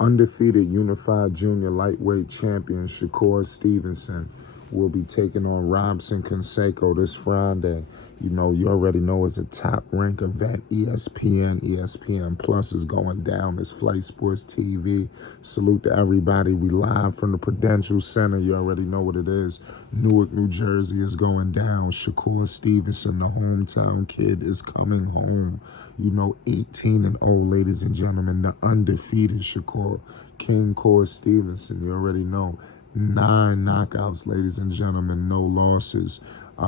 Undefeated unified junior lightweight champion Shakur Stevenson will be taking on Robson Conceicao this Friday. You know, you already know it's a top rank event. ESPN Plus is going down. It's Flight Sports TV. Salute to everybody. We live from the Prudential Center. You already know what it is. Newark, New Jersey is going down. Shakur Stevenson, the hometown kid, is coming home. You know, 18-0, ladies and gentlemen. The undefeated Shakur King Core Stevenson. You already know. 9 knockouts, ladies and gentlemen, no losses.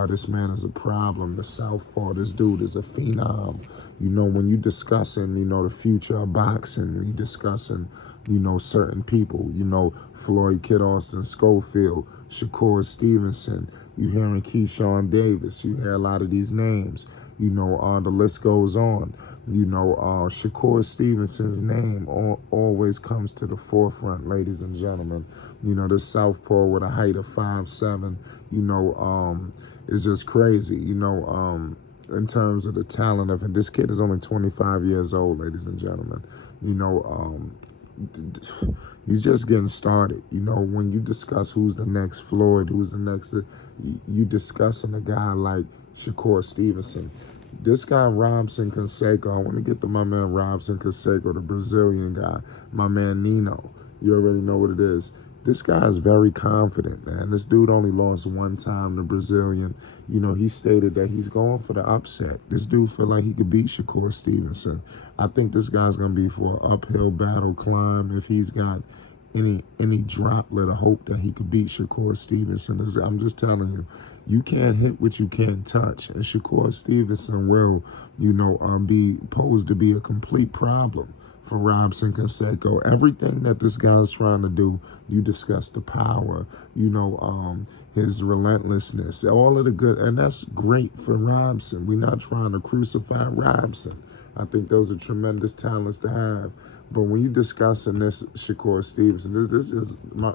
This man is a problem. The southpaw, this dude is a phenom. You know, when you discussing, you know, the future of boxing, when you discussing, you know, certain people, you know, Floyd Kid Austin Schofield, Shakur Stevenson, you hearing Keyshawn Davis, you hear a lot of these names. You know, the list goes on. You know, Shakur Stevenson's name always comes to the forefront, ladies and gentlemen. You know, this southpaw with a height of 5'7", you know, is just crazy, you know, in terms of the talent of it. This kid is only 25 years old, ladies and gentlemen. You know, he's just getting started. You know, when you discuss who's the next Floyd, who's the next, you discussing a guy like Shakur Stevenson. This guy, Robson Conceicao, I want to get to my man Robson Conceicao, the Brazilian guy, my man Nino. You already know what it is. This guy is very confident, man. This dude only lost one time, the Brazilian. You know, he stated that he's going for the upset. This dude feel like he could beat Shakur Stevenson. I think this guy's going to be for an uphill battle climb if he's got any droplet of hope that he could beat Shakur Stevenson. I'm just telling you, you can't hit what you can't touch. And Shakur Stevenson will, you know, be posed to be a complete problem for Robson Conceicao. Everything that this guy's trying to do, you discuss the power, you know, his relentlessness, all of the good, and that's great for Robson. We're not trying to crucify Robson. I think those are tremendous talents to have. But when you discussing this Shakur Stevenson,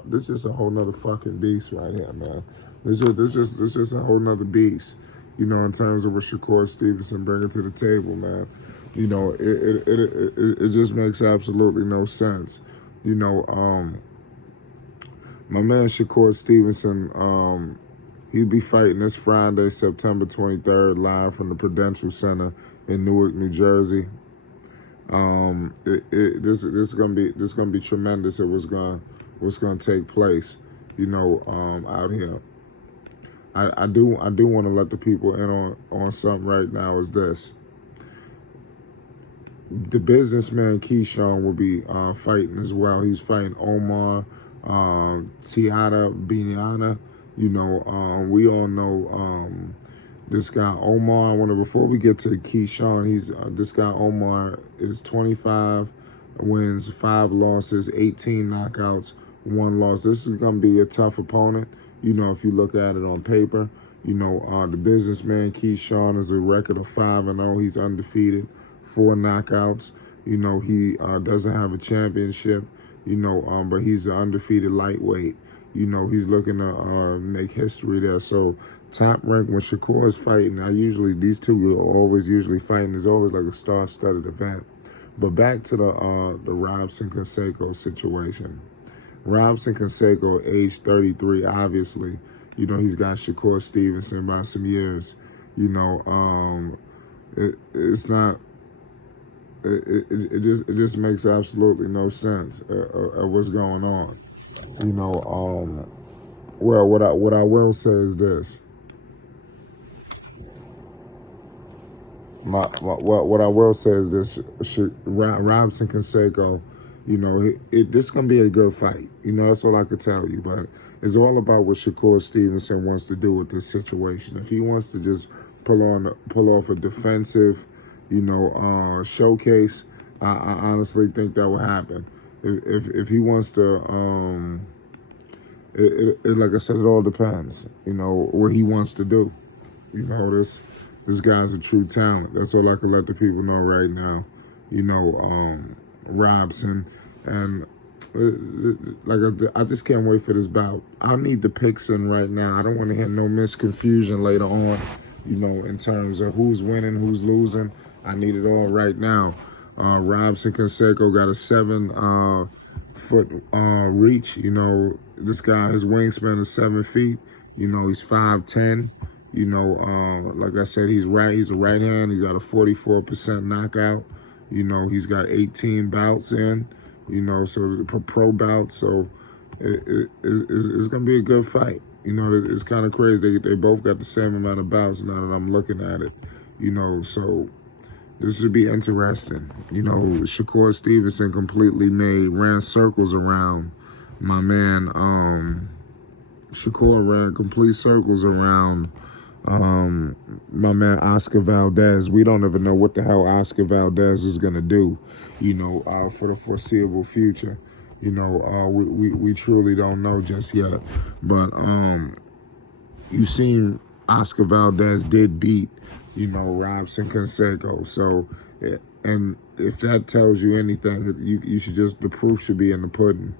this just a whole nother fucking beast right here, man. This just a whole nother beast, you know, in terms of what Shakur Stevenson bringing to the table, man. You know, it just makes absolutely no sense. You know, my man Shakur Stevenson, he'll be fighting this Friday, September 23rd, live from the Prudential Center in Newark, New Jersey. This is gonna be tremendous at what's gonna take place, you know, out here. I do want to let the people in on something right now. Is this: the businessman Keyshawn will be fighting as well. He's fighting Omar Tiata Binyana. You know, we all know this guy Omar. Before we get to Keyshawn, this guy Omar is 25 wins, 5 losses, 18 knockouts, 1 loss. This is gonna be a tough opponent. You know, if you look at it on paper, you know, the businessman Keyshawn is a record of 5-0. He's undefeated, 4 knockouts. You know, he doesn't have a championship, you know, but he's an undefeated lightweight. You know, he's looking to make history there. So top rank, when Shakur is fighting, these two are always usually fighting. It's always like a star-studded event. But back to the Robson Conceicao situation. Robson Conceicao, age 33, obviously, you know, he's got Shakur Stevenson by some years. You know, it just makes absolutely no sense of what's going on. You know, well, what I will say is this. What I will say is this: Robson Conceicao, you know, this is gonna be a good fight. You know, that's all I could tell you. But it's all about what Shakur Stevenson wants to do with this situation. If he wants to just pull off a defensive, you know, showcase, I honestly think that will happen. If he wants to, like I said, it all depends. You know what he wants to do. You know, this guy's a true talent. That's all I can let the people know right now. You know, Robson, and I just can't wait for this bout. I need the picks in right now. I don't want to hear no misconfusion later on. You know, in terms of who's winning, who's losing. I need it all right now. Robson Conceicao got a foot reach. You know, this guy, his wingspan is 7 feet. You know, he's 5'10". You know, like I said, he's a right hand. He's got a 44% knockout. You know, he's got 18 bouts in. You know, so the pro bouts. So it's gonna be a good fight. You know, it's kind of crazy. They both got the same amount of bouts now that I'm looking at it. You know, so this would be interesting. You know, Shakur Stevenson completely ran circles around my man. Shakur ran complete circles around my man Oscar Valdez. We don't even know what the hell Oscar Valdez is gonna do, you know, for the foreseeable future. You know, we truly don't know just yet. But you seen Oscar Valdez did beat, you know, Robson Conceicao. So, and if that tells you anything, you should just, the proof should be in the pudding.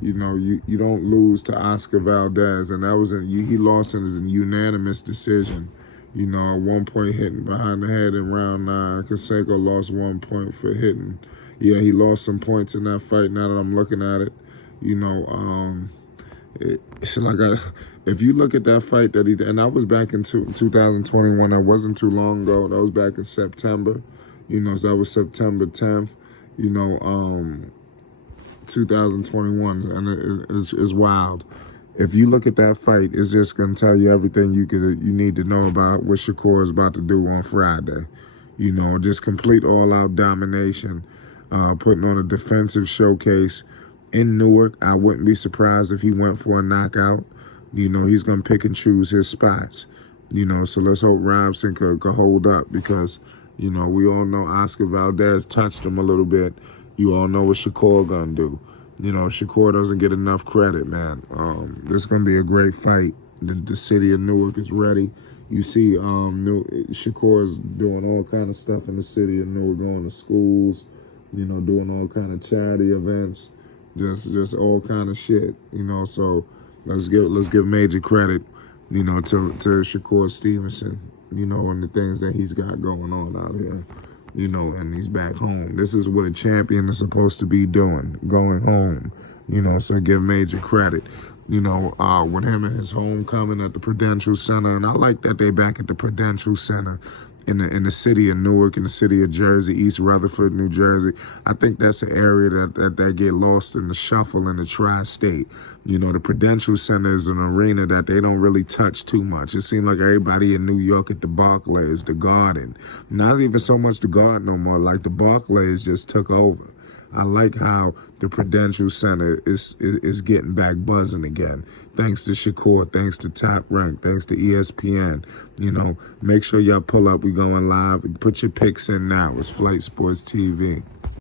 You know, you don't lose to Oscar Valdez, and that was he lost in a unanimous decision. You know, at 1 point hitting behind the head in round 9. Conceicao lost 1 point for hitting. Yeah, he lost some points in that fight. Now that I'm looking at it, you know, it's like if you look at that fight that he did, and that was back in 2021. That wasn't too long ago. That was back in September. You know, so that was September 10th. You know, 2021, and it's wild. If you look at that fight, it's just gonna tell you everything you need to know about what Shakur is about to do on Friday. You know, just complete all-out domination, putting on a defensive showcase in Newark. I wouldn't be surprised if he went for a knockout. You know, he's gonna pick and choose his spots. You know, so let's hope Robson could hold up, because, you know, we all know Oscar Valdez touched him a little bit. You all know what Shakur gonna do. You know, Shakur doesn't get enough credit, man. This is gonna be a great fight. The city of Newark is ready. You see, Shakur is doing all kind of stuff in the city of Newark, going to schools, you know, doing all kind of charity events, just all kind of shit. You know, so let's give major credit, you know, to Shakur Stevenson, you know, and the things that he's got going on out here. You know, and he's back home. This is what a champion is supposed to be doing, going home. You know, so give major credit. You know, with him and his homecoming at the Prudential Center, and I like that they back at the Prudential Center in the city of Newark, in the city of Jersey, East Rutherford, New Jersey. I think that's an area that get lost in the shuffle in the tri-state. You know, the Prudential Center is an arena that they don't really touch too much. It seems like everybody in New York at the Barclays, the Garden, not even so much the Garden no more, like the Barclays just took over. I like how the Prudential Center is getting back buzzing again. Thanks to Shakur, thanks to Top Rank, thanks to ESPN. You know, make sure y'all pull up. We going live. Put your picks in now. It's Flight Sports TV.